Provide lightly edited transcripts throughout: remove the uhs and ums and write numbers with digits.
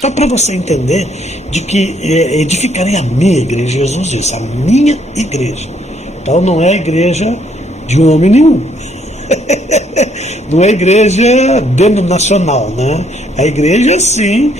Só para você entender de que edificarei a minha igreja, Jesus disse, a minha igreja. Então não é a igreja de homem nenhum. Não é igreja denominacional, né? A igreja, sim,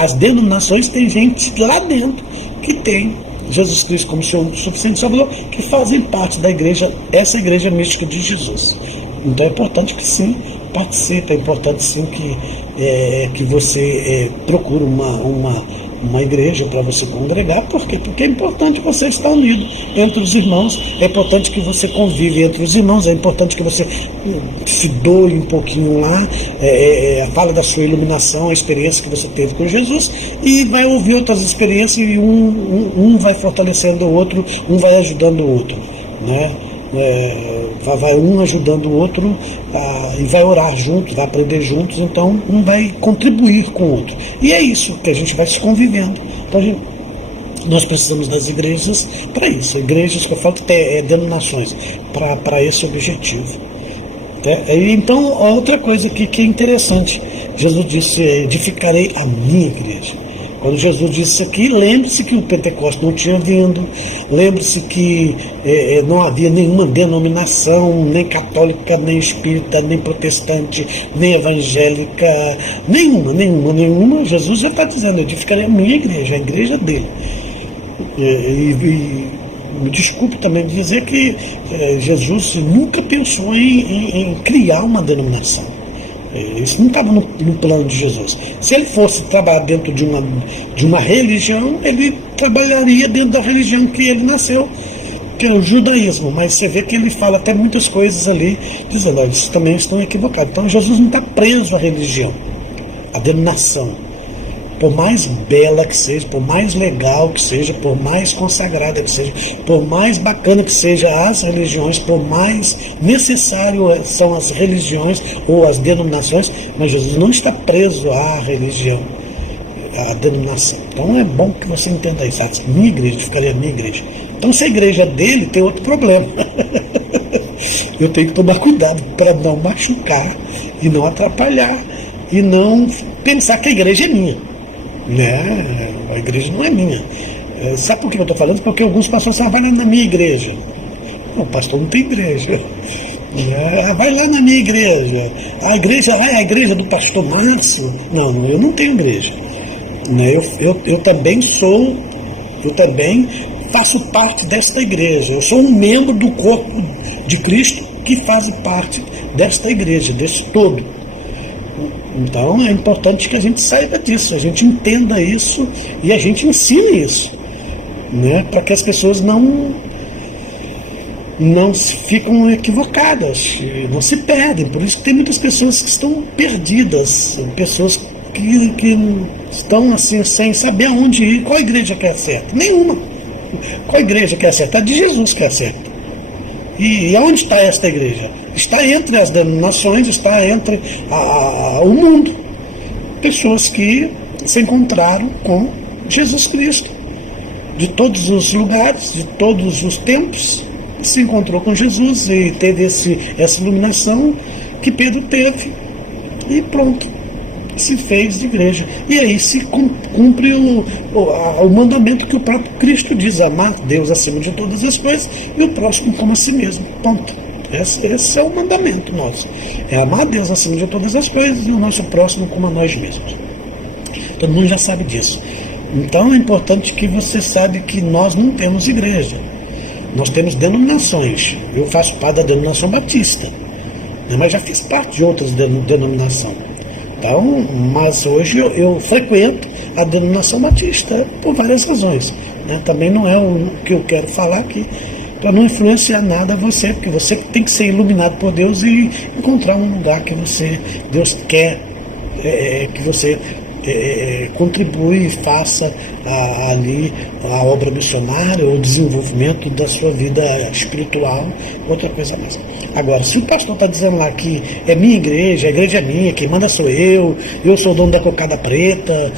as denominações tem gente lá dentro que tem Jesus Cristo como seu suficiente Salvador, que fazem parte da igreja, essa igreja mística de Jesus. Então é importante que sim, participe, é importante sim que você procure uma igreja para você congregar. Por quê? Porque é importante você estar unido entre os irmãos, é importante que você convive entre os irmãos, é importante que você se doe um pouquinho lá, fala da sua iluminação, a experiência que você teve com Jesus, e vai ouvir outras experiências, e um vai fortalecendo o outro, um vai ajudando o outro, né? Vai um ajudando o outro, e vai orar juntos, vai aprender juntos, então um vai contribuir com o outro. E é isso que a gente vai se convivendo. Então nós precisamos das igrejas para isso, igrejas que eu falo que tem denominações, para esse objetivo. Então, outra coisa que é interessante, Jesus disse, edificarei a minha igreja. Quando Jesus disse isso aqui, lembre-se que o Pentecostes não tinha vindo, lembre-se que não havia nenhuma denominação, nem católica, nem espírita, nem protestante, nem evangélica, nenhuma. Jesus já está dizendo, edificarei a minha igreja, a igreja dele. Me desculpe também dizer que Jesus nunca pensou em criar uma denominação. Isso não estava no plano de Jesus. Se ele fosse trabalhar dentro de uma religião, ele trabalharia dentro da religião que ele nasceu, que é o judaísmo. Mas você vê que ele fala até muitas coisas ali, dizendo, olha, eles também estão equivocados. Então Jesus não está preso à religião, à denominação. Por mais bela que seja, por mais legal que seja, por mais consagrada que seja, por mais bacana que seja as religiões, por mais necessário são as religiões ou as denominações, mas Jesus não está preso à religião, à denominação. Então é bom que você entenda isso. Minha igreja, ficaria a minha igreja. Então se a igreja dele, tem outro problema. Eu tenho que tomar cuidado para não machucar e não atrapalhar e não pensar que a igreja é minha. Né? A igreja não é minha. Sabe por que eu estou falando? Porque alguns pastores falam, vai lá na minha igreja. Não, o pastor não tem igreja. Vai lá na minha igreja. A igreja lá é a igreja do pastor Márcio. Não, eu não tenho igreja. Eu também faço parte desta igreja. Eu sou um membro do corpo de Cristo que faz parte desta igreja, desse todo. Então é importante que a gente saiba disso, a gente entenda isso e a gente ensine isso, né? Para que as pessoas não ficam equivocadas, não se perdem. Por isso que tem muitas pessoas que estão perdidas, pessoas que estão assim sem saber aonde ir. Qual igreja que é certa? Nenhuma. Qual igreja que é certa? A de Jesus que é certa. E onde está esta igreja? Está entre as denominações, está entre o mundo. Pessoas que se encontraram com Jesus Cristo. De todos os lugares, de todos os tempos, se encontrou com Jesus e teve essa iluminação que Pedro teve. E pronto, se fez de igreja. E aí se cumpre o mandamento que o próprio Cristo diz, amar Deus acima de todas as coisas e o próximo como a si mesmo. Ponto. Esse é o mandamento nosso. É amar Deus acima de todas as coisas e o nosso próximo como a nós mesmos. Todo mundo já sabe disso. Então é importante que você saiba que nós não temos igreja. Nós temos denominações. Eu faço parte da denominação batista, mas já fiz parte de outras denominações. Então, mas hoje eu frequento a denominação batista por várias razões. Né? Também não é o que eu quero falar aqui, para não influenciar nada a você, porque você tem que ser iluminado por Deus e encontrar um lugar que Deus quer que você contribui e faça ali a obra missionária ou o desenvolvimento da sua vida espiritual, outra coisa mais. Agora, se o pastor está dizendo lá que é minha igreja, a igreja é minha, quem manda sou eu sou o dono da cocada preta,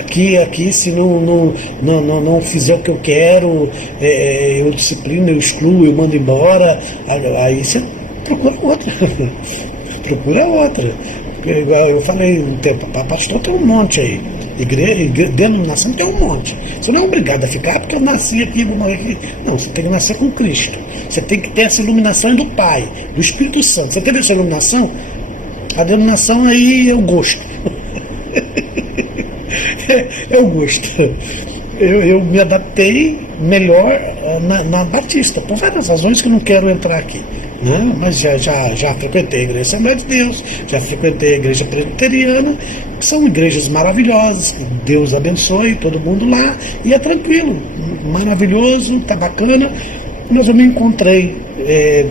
aqui se não fizer o que eu quero, eu disciplino, eu excluo, eu mando embora, aí você procura outra. Procura outra. igual eu falei um tempo, pastor tem um monte aí. Denominação tem um monte. Você não é obrigado a ficar porque eu nasci aqui, vou morrer aqui. Não, você tem que nascer com Cristo. Você tem que ter essa iluminação do Pai, do Espírito Santo. Você teve essa iluminação? A denominação aí é o gosto. É o gosto. Eu me adaptei melhor na Batista, por várias razões que eu não quero entrar aqui. Né? Mas já frequentei a Igreja Assembleia de Deus, já frequentei a Igreja Presbiteriana, que são igrejas maravilhosas, que Deus abençoe todo mundo lá, e é tranquilo, maravilhoso, tá bacana, mas eu me encontrei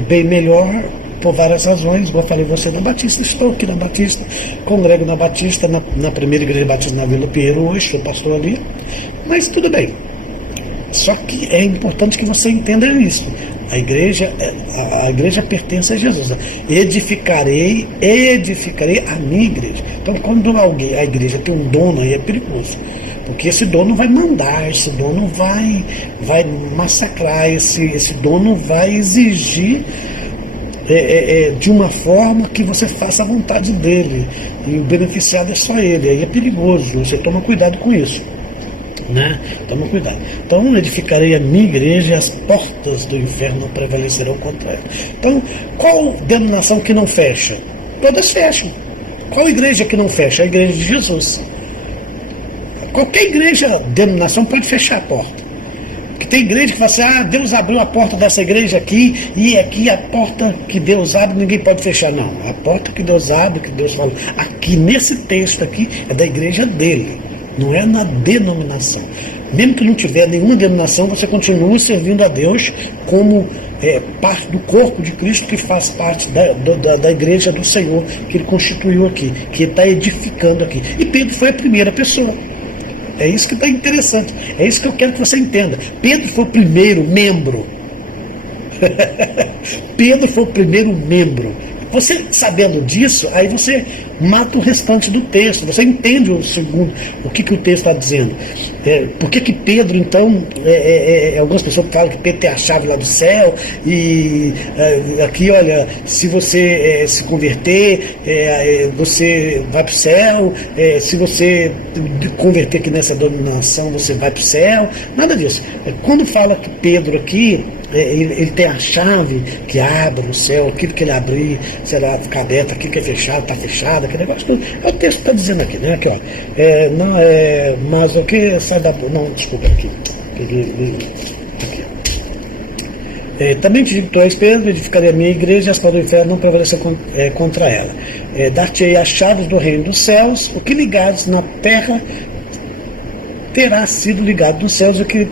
bem melhor por várias razões. Como eu falei, você na Batista, estou aqui na Batista, congrego na Batista, na primeira Igreja Batista na Vila Pinheiro hoje, sou pastor ali, mas tudo bem. Só que é importante que você entenda isso. A igreja pertence a Jesus. Edificarei a minha igreja. Então, quando a igreja tem um dono, aí é perigoso. Porque esse dono vai mandar, esse dono vai massacrar, esse dono vai exigir de uma forma que você faça a vontade dele. E o beneficiado é só ele. Aí é perigoso. Você toma cuidado com isso. Né? Toma cuidado. Então, edificarei a minha igreja e as portas do inferno não prevalecerão contra ela. Então, qual denominação que não fecha? Todas fecham. Qual igreja que não fecha? A igreja de Jesus. Qualquer igreja, denominação, pode fechar a porta. Porque tem igreja que fala assim, Deus abriu a porta dessa igreja aqui, e aqui a porta que Deus abre, ninguém pode fechar. Não, a porta que Deus abre, que Deus falou, aqui nesse texto aqui, é da igreja dele. Não é na denominação. Mesmo que não tiver nenhuma denominação, você continua servindo a Deus como parte do corpo de Cristo, que faz parte da igreja do Senhor, que ele constituiu aqui, que ele está edificando aqui. E Pedro foi a primeira pessoa. É isso que está interessante. É isso que eu quero que você entenda. Pedro foi o primeiro membro. Pedro foi o primeiro membro. Você sabendo disso, aí você mata o restante do texto, você entende o que o texto está dizendo. Por que Pedro, então, algumas pessoas falam que Pedro tem a chave lá do céu, e aqui, olha, se você se converter, você vai para o céu, se você converter aqui nessa denominação, você vai para o céu, nada disso. Quando fala que Pedro aqui, ele tem a chave que abre o céu, aquilo que ele abrir, será ficar aberto, aquilo que é fechado, está fechado, aquele negócio tudo. É o texto que está dizendo aqui, né? Aqui, ó. Mas o que sai da. Não, desculpa, aqui. Também te digo, tu és Pedro, edificarei a minha igreja, e as portas do inferno não prevalecerão contra ela. Dar-te-ei as chaves do reino dos céus, o que ligares na terra terá sido ligado nos céus, o que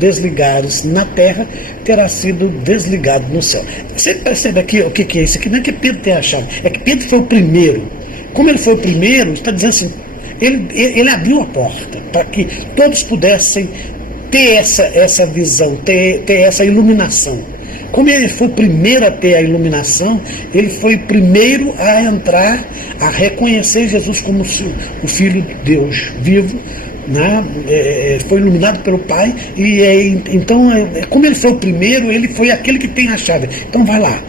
desligares na terra terá sido desligado no céu. Você percebe aqui o que é isso? Aqui não é que Pedro tem a chave, é que Pedro foi o primeiro. Como ele foi o primeiro, está dizendo assim, ele abriu a porta para que todos pudessem ter essa visão, ter essa iluminação. Como ele foi o primeiro a ter a iluminação, ele foi o primeiro a entrar, a reconhecer Jesus como o Filho de Deus vivo, né? Foi iluminado pelo Pai, e então, como ele foi o primeiro, ele foi aquele que tem a chave. Então vai lá,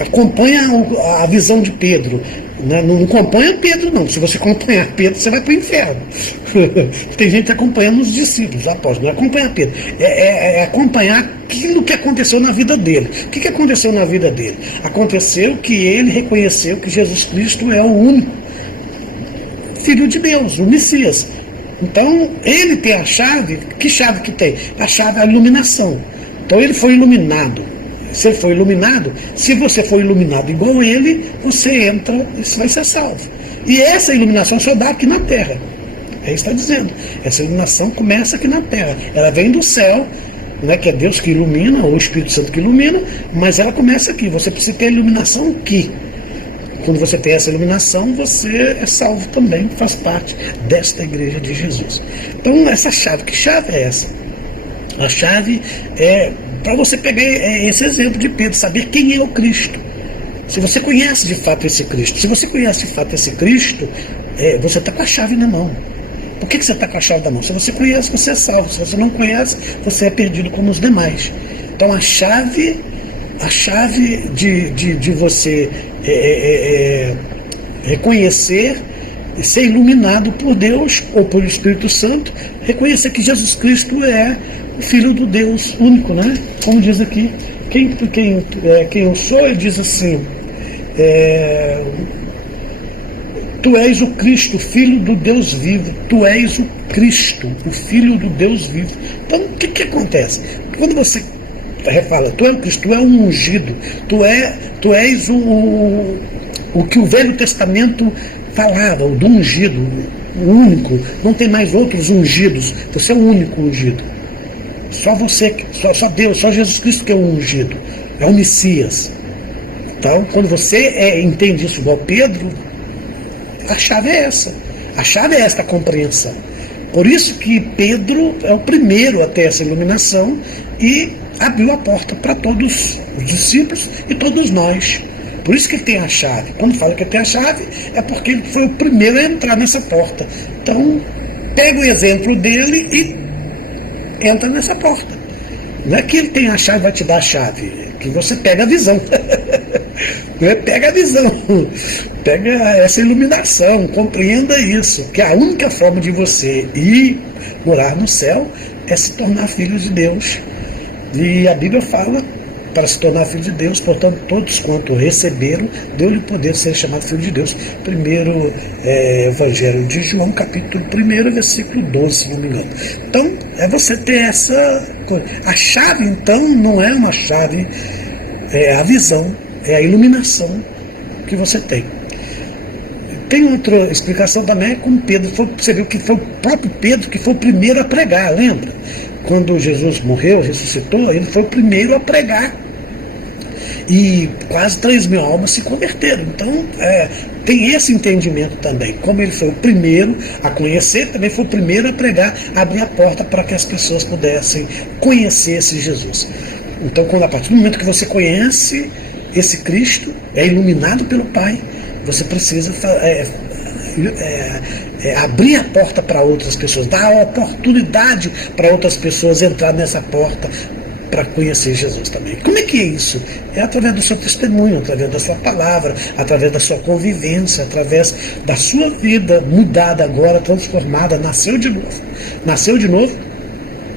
acompanha a visão de Pedro, né? Não acompanha Pedro não, se você acompanhar Pedro você vai para o inferno. Tem gente acompanhando os discípulos, apóstolos, não acompanha Pedro, acompanhar aquilo que aconteceu na vida dele. O que aconteceu na vida dele? Aconteceu que ele reconheceu que Jesus Cristo é o único Filho de Deus, o Messias. Então, ele tem a chave. Que chave que tem? A chave é a iluminação. Então, ele foi iluminado. Se ele foi iluminado, se você for iluminado igual ele, você entra e você vai ser salvo. E essa iluminação só dá aqui na terra. É isso que está dizendo. Essa iluminação começa aqui na terra. Ela vem do céu, né, que é Deus que ilumina, ou o Espírito Santo que ilumina, mas ela começa aqui. Você precisa ter a iluminação aqui. Quando você tem essa iluminação, você é salvo também, faz parte desta igreja de Jesus. Então, essa chave, que chave é essa? A chave é para você pegar esse exemplo de Pedro, saber quem é o Cristo. Se você conhece de fato esse Cristo, você está com a chave na mão. Por que você está com a chave na mão? Se você conhece, você é salvo. Se você não conhece, você é perdido como os demais. Então, a chave de você reconhecer e ser iluminado por Deus ou pelo Espírito Santo, reconhecer que Jesus Cristo é o Filho do Deus único, né? Como diz aqui, quem eu sou, ele diz assim, tu és o Cristo, Filho do Deus vivo. Tu és o Cristo, o Filho do Deus vivo. Então, o que acontece? Quando você fala, tu és o Cristo, tu és um ungido, tu és o que o Velho Testamento falava, o do ungido, o único. Não tem mais outros ungidos. Você é o único ungido. Só você, só Deus, só Jesus Cristo que é o ungido. É o Messias. Então, quando você entende isso igual Pedro, a chave é essa. A chave é esta compreensão. Por isso que Pedro é o primeiro a ter essa iluminação e abriu a porta para todos os discípulos e todos nós. Por isso que ele tem a chave. Quando fala que ele tem a chave, é porque ele foi o primeiro a entrar nessa porta. Então, pega o exemplo dele e entra nessa porta. Não é que ele tem a chave e vai te dar a chave, é que você pega a visão. Pega a visão, pega essa iluminação, compreenda isso, que a única forma de você ir morar no céu é se tornar filho de Deus. E a Bíblia fala, para se tornar filho de Deus, portanto, todos quanto receberam, deu-lhe o poder de ser chamado filho de Deus. Primeiro Evangelho de João, capítulo 1, versículo 12, se não me engano. Então, é você ter essa coisa. A chave, então, não é uma chave, é a visão, é a iluminação que você tem. Tem outra explicação também, como Pedro foi, você viu que foi o próprio Pedro que foi o primeiro a pregar, lembra? Quando Jesus morreu, ressuscitou, ele foi o primeiro a pregar. E quase 3.000 almas se converteram. Então, tem esse entendimento também. Como ele foi o primeiro a conhecer, também foi o primeiro a pregar, abrir a porta para que as pessoas pudessem conhecer esse Jesus. Então, a partir do momento que você conhece esse Cristo, é iluminado pelo Pai, você precisa abrir a porta para outras pessoas, dar a oportunidade para outras pessoas entrar nessa porta para conhecer Jesus também. Como é que é isso? É através do seu testemunho, através da sua palavra, através da sua convivência, através da sua vida mudada agora, transformada, nasceu de novo. Nasceu de novo,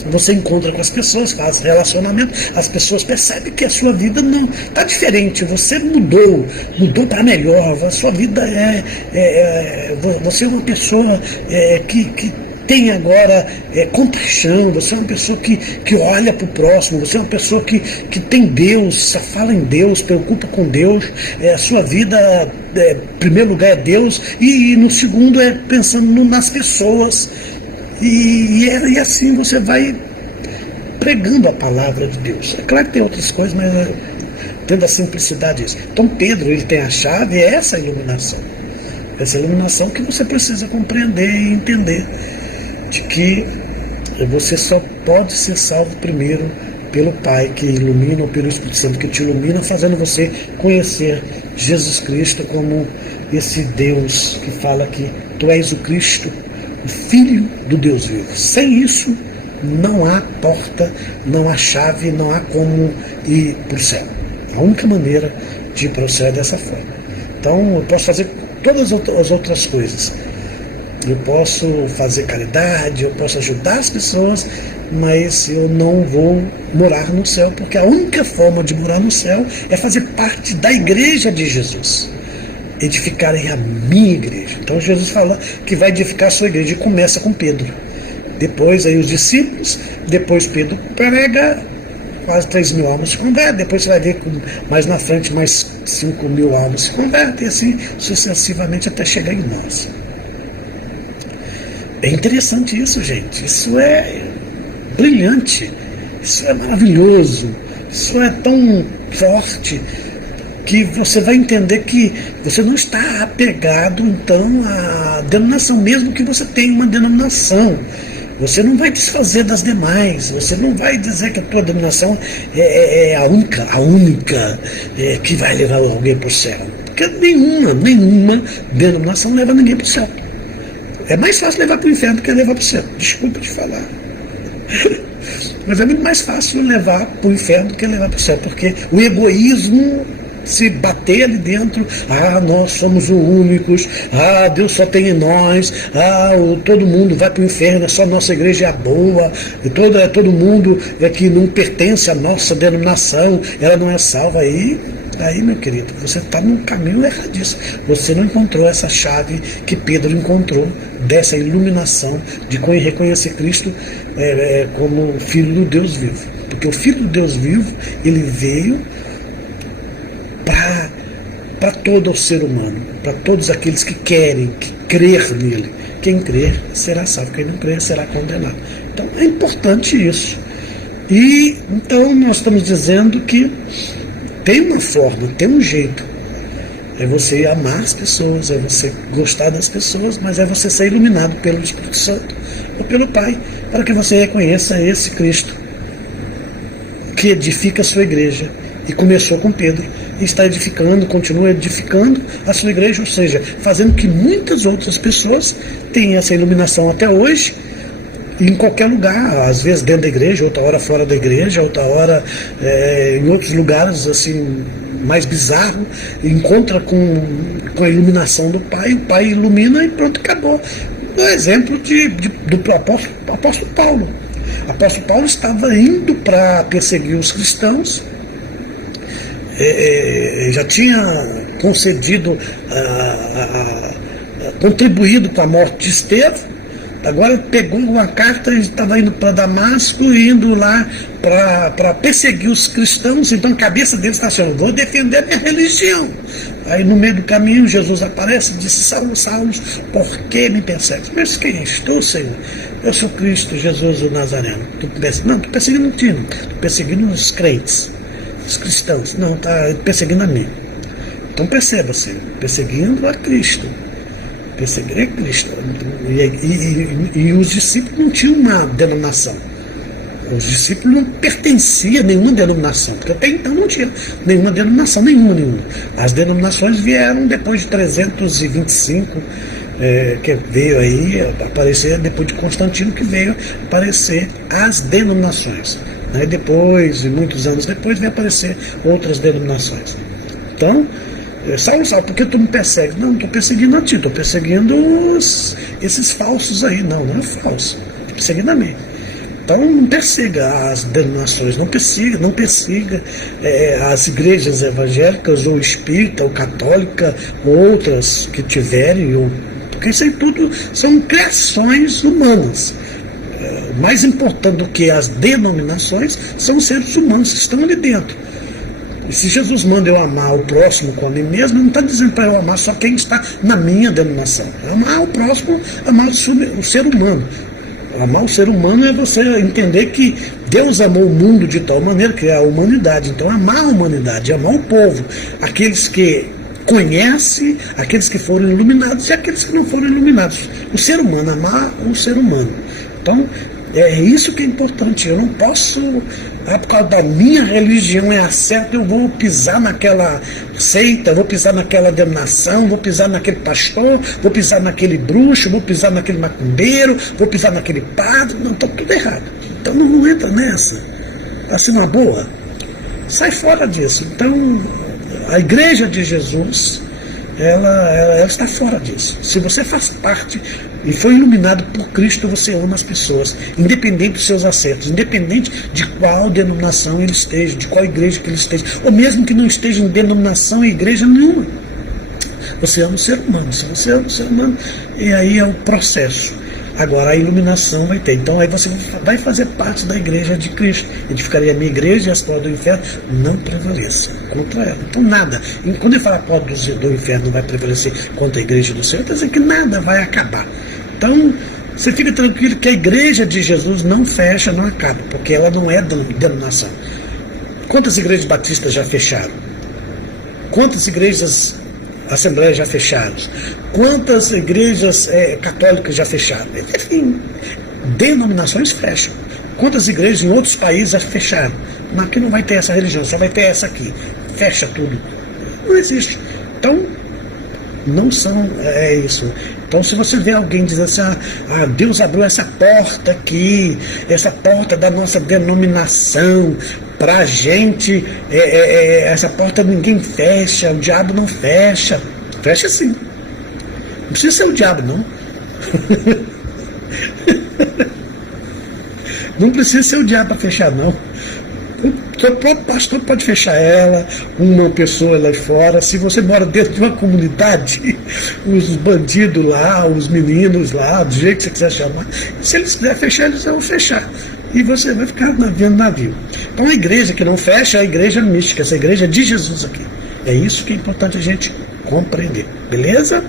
você encontra com as pessoas, faz relacionamento, as pessoas percebem que a sua vida não está diferente, você mudou para melhor, a sua vida você é uma pessoa que tem agora compaixão, você é uma pessoa que olha para o próximo, você é uma pessoa que tem Deus, só fala em Deus, preocupa com Deus, a sua vida, em primeiro lugar, é Deus, e no segundo é pensando nas pessoas. E assim você vai pregando a palavra de Deus. É claro que tem outras coisas, mas tendo a simplicidade disso. Então Pedro, ele tem a chave, é essa iluminação. Essa iluminação que você precisa compreender e entender, de que você só pode ser salvo primeiro pelo Pai que ilumina, ou pelo Espírito Santo que te ilumina, fazendo você conhecer Jesus Cristo como esse Deus que fala que tu és o Cristo, o Filho do Deus vivo. Sem isso, não há porta, não há chave, não há como ir para o céu. A única maneira de ir para o céu é dessa forma. Então, eu posso fazer todas as outras coisas. Eu posso fazer caridade, eu posso ajudar as pessoas, mas eu não vou morar no céu, porque a única forma de morar no céu é fazer parte da igreja de Jesus. Edificarem a minha igreja. Então Jesus fala que vai edificar a sua igreja e começa com Pedro. Depois aí os discípulos, depois Pedro prega, quase 3.000 almas se convertem, depois você vai ver mais na frente mais 5.000 almas se convertem, e assim sucessivamente até chegar em nós. É interessante isso, gente. Isso é brilhante, isso é maravilhoso, isso é tão forte, que você vai entender que você não está apegado, então, à denominação, mesmo que você tenha uma denominação. Você não vai desfazer das demais, você não vai dizer que a tua denominação é a única que vai levar alguém para o céu. Porque nenhuma denominação leva ninguém para o céu. É mais fácil levar para o inferno do que levar para o céu. Desculpa te falar. Mas é muito mais fácil levar para o inferno do que levar para o céu, porque o egoísmo se bater ali dentro, nós somos os únicos, Deus só tem em nós, todo mundo vai para o inferno, só nossa igreja é a boa, e todo mundo que não pertence à nossa denominação, ela não é salva. Aí, meu querido, você está num caminho erradíssimo. Você não encontrou essa chave que Pedro encontrou, dessa iluminação de reconhecer Cristo como Filho do Deus vivo. Porque o Filho do Deus vivo, ele veio para todo o ser humano, para todos aqueles que querem crer nele. Quem crer será salvo, quem não crer será condenado. Então é importante isso. E então nós estamos dizendo que tem uma forma, tem um jeito. É você amar as pessoas, é você gostar das pessoas, mas é você ser iluminado pelo Espírito Santo ou pelo Pai, para que você reconheça esse Cristo que edifica a sua igreja. E começou com Pedro, e está edificando, continua edificando a sua igreja, ou seja, fazendo que muitas outras pessoas tenham essa iluminação até hoje, em qualquer lugar, às vezes dentro da igreja, outra hora fora da igreja, outra hora em outros lugares assim mais bizarro, encontra com a iluminação do Pai, o Pai ilumina e pronto, acabou. O exemplo do apóstolo Paulo. O apóstolo Paulo estava indo para perseguir os cristãos, já tinha concedido, contribuído para a morte de Estevão. Agora pegou uma carta e estava indo para Damasco, indo lá para perseguir os cristãos. Então a cabeça deles está assim: vou defender a minha religião. Aí no meio do caminho Jesus aparece e disse: Saulo, Saulo, por que me persegues? Mas quem és tu, Senhor? Eu sou Cristo, Jesus o Nazareno. Não, estou perseguindo um tino, estou perseguindo os crentes, os cristãos. Não, está perseguindo a mim. Então perceba, Senhor, perseguindo a Cristo. Perseguir a Cristo. E os discípulos não tinham uma denominação. Os discípulos não pertenciam a nenhuma denominação, porque até então não tinha nenhuma denominação, nenhuma. As denominações vieram depois de 325, que veio aí aparecer, depois de Constantino, que veio aparecer as denominações. Aí depois, muitos anos depois, veio aparecer outras denominações. Então, Saulo, por que tu me persegue? Não estou perseguindo a ti, estou perseguindo esses falsos aí. Não é falso, estou perseguindo a mim. Então não persiga as denominações, não persiga as igrejas evangélicas, ou espírita, ou católica, ou outras que tiverem, porque isso aí tudo são criações humanas. Mais importante do que as denominações são os seres humanos que estão ali dentro. E se Jesus manda eu amar o próximo como a mim mesmo, não está dizendo para eu amar só quem está na minha denominação. Amar o próximo, amar o ser humano. Amar o ser humano é você entender que Deus amou o mundo de tal maneira, que é a humanidade. Então amar a humanidade, amar o povo, aqueles que conhecem, aqueles que foram iluminados e aqueles que não foram iluminados. O ser humano, amar o ser humano. Então é isso que é importante. Eu não posso, por causa da minha religião é a certa, eu vou pisar naquela seita, vou pisar naquela denominação, vou pisar naquele pastor, vou pisar naquele bruxo, vou pisar naquele macumbeiro, vou pisar naquele padre. Não, está tudo errado. Então não entra nessa. Assim, uma boa. Sai fora disso. Então, a igreja de Jesus, ela está fora disso. Se você faz parte e foi iluminado por Cristo, você ama as pessoas, independente dos seus acertos, independente de qual denominação ele esteja, de qual igreja que ele esteja, ou mesmo que não esteja em denominação e igreja nenhuma. Você ama o ser humano. Se você ama o ser humano, e aí é o processo. Agora a iluminação vai ter. Então aí você vai fazer parte da igreja de Cristo. Edificaria a minha igreja e as portas do inferno não prevaleçam contra ela. Então nada. E quando ele fala que a porta do inferno não vai prevalecer contra a igreja do Senhor, está dizendo que nada vai acabar. Então você fica tranquilo que a igreja de Jesus não fecha, não acaba, porque ela não é denominação. Quantas igrejas batistas já fecharam? Quantas igrejas assembleias já fecharam? Quantas igrejas católicas já fecharam? Enfim, denominações fecham. Quantas igrejas em outros países já fecharam? Mas aqui não vai ter essa religião, só vai ter essa aqui. Fecha tudo. Não existe. Então, não são, isso. Então, se você vê alguém dizer assim, Deus abriu essa porta aqui, essa porta da nossa denominação, Pra gente, essa porta ninguém fecha, o diabo não fecha. Fecha sim. Não precisa ser o diabo, não. Não precisa ser o diabo para fechar, não. O próprio pastor pode fechar ela, uma pessoa lá fora. Se você mora dentro de uma comunidade, os bandidos lá, os meninos lá, do jeito que você quiser chamar, se eles quiserem fechar, eles vão fechar. E você vai ficar vendo navio. Então a igreja que não fecha é a igreja mística, essa igreja de Jesus aqui. É isso que é importante a gente compreender. Beleza?